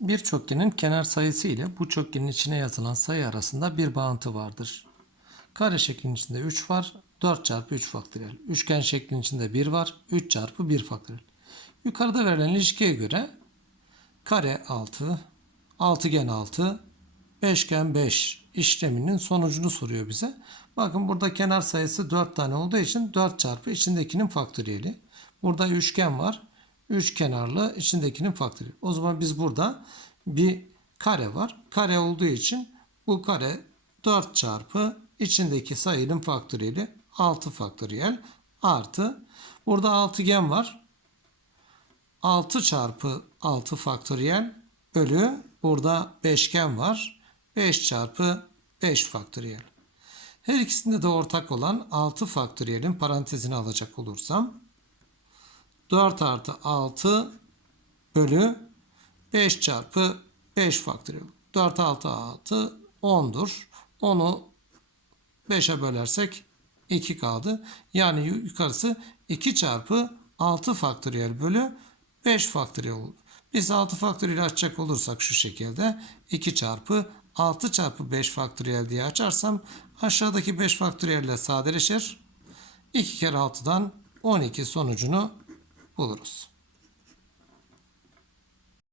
Bir çokgenin kenar sayısı ile bu çokgenin içine yazılan sayı arasında bir bağıntı vardır. Kare şeklinin içinde 3 var. 4 çarpı 3 faktöriyel. Üçgen şeklinin içinde 1 var. 3 çarpı 1 faktöriyel. Yukarıda verilen ilişkiye göre kare 6, altıgen 6, beşgen 5 işleminin sonucunu soruyor bize. Bakın burada kenar sayısı 4 tane olduğu için 4 çarpı içindekinin faktöriyeli. Burada üçgen var. Üç kenarlı içindekinin faktöriyeli. O zaman biz burada bir kare var. Kare olduğu için bu kare 4 çarpı içindeki sayının faktöriyeli 6 faktöriyel artı burada altıgen var. 6 çarpı 6 faktöriyel bölü burada beşgen var. 5 çarpı 5 faktöriyel. Her ikisinde de ortak olan 6 faktöriyelin parantezini alacak olursam 4 artı 6 bölü 5 çarpı 5 faktöriyel. 4 6 6 10'dur. 10'u 5'e bölersek 2 kaldı. Yani yukarısı 2 çarpı 6 faktöriyel bölü 5 faktöriyel olur. Biz 6 faktöriyel açacak olursak şu şekilde 2 çarpı 6 çarpı 5 faktöriyel diye açarsam aşağıdaki 5 faktöriyelle sadeleşir. 2 kere 6'dan 12 sonucunu buluruz.